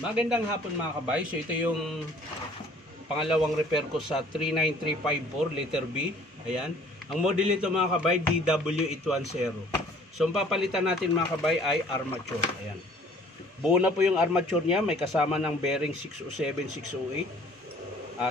Magandang hapon mga kabay. So ito yung pangalawang repair ko sa 39354 letter B. Ayan. Ang model nito mga kabay DW810. So ang papalitan natin mga kabay ay armature. Ayan. Buo na po yung armature niya. May kasama ng bearing 607, 608.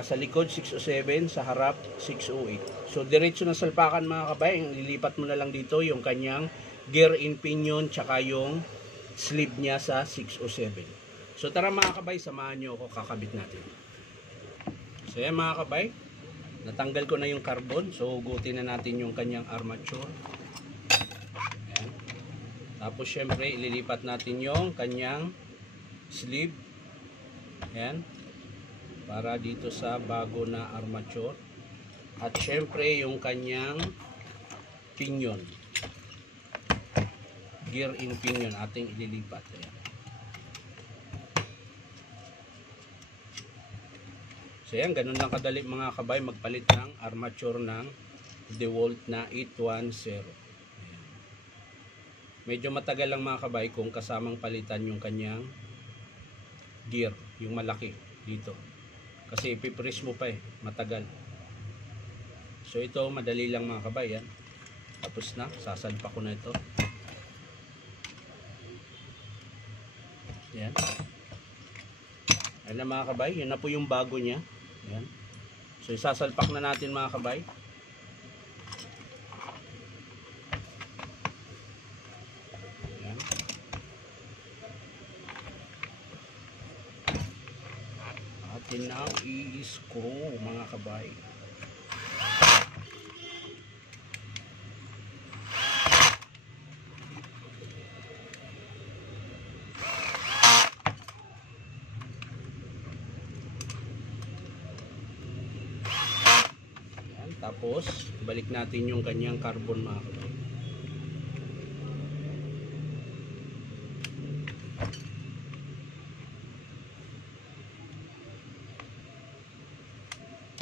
Sa likod 607, sa harap 608. So diretso na salpakan mga kabay. Lilipat mo na lang dito yung kanyang gear in pinion tsaka yung sleeve niya sa 607. So tara mga kabay, samahan nyo ako, kakabit natin. So yan mga kabay, natanggal ko na yung carbon. So hugutin na natin yung kanyang armature. Ayan. Tapos syempre ililipat natin yung kanyang sleeve. Ayan. Para dito sa bago na armature. At syempre yung kanyang pinion. Gear in pinion ating ililipat. Ayan. So yan, ganun lang kadali mga kabay magpalit ng armature ng DeWalt na 810. Ayan. Medyo matagal lang mga kabay kung kasamang palitan yung kanyang gear, yung malaki dito. Kasi ipipres mo pa matagal. So ito, madali lang mga kabay yan. Tapos na, sasalpa ko na ito. Yan. Ayan na mga kabay, yun na po yung bago niya. Ayan. So isasalpak na natin mga kabay. Ayan. Atin na i-screw mga kabay. Tapos, balik natin yung kanyang carbon mga kabay.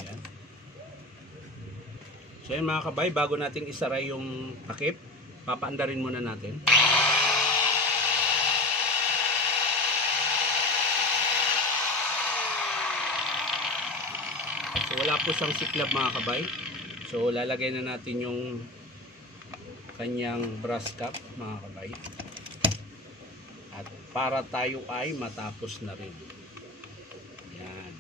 Yan. So yan mga kabay, bago natin isaray yung takip, papaandarin muna natin. So wala po siyang siklab mga kabay. So lalagay na natin yung kanyang brass cap mga kabay. At para tayo ay matapos na rin. Yan.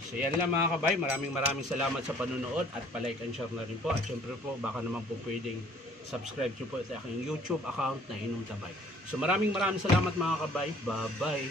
So yan lang mga kabay. Maraming salamat sa panonood at palike and share na rin po. At syempre po baka naman po pwedeng subscribe nyo po sa aking YouTube account na Inom Tabay. So maraming salamat mga kabay. Bye bye.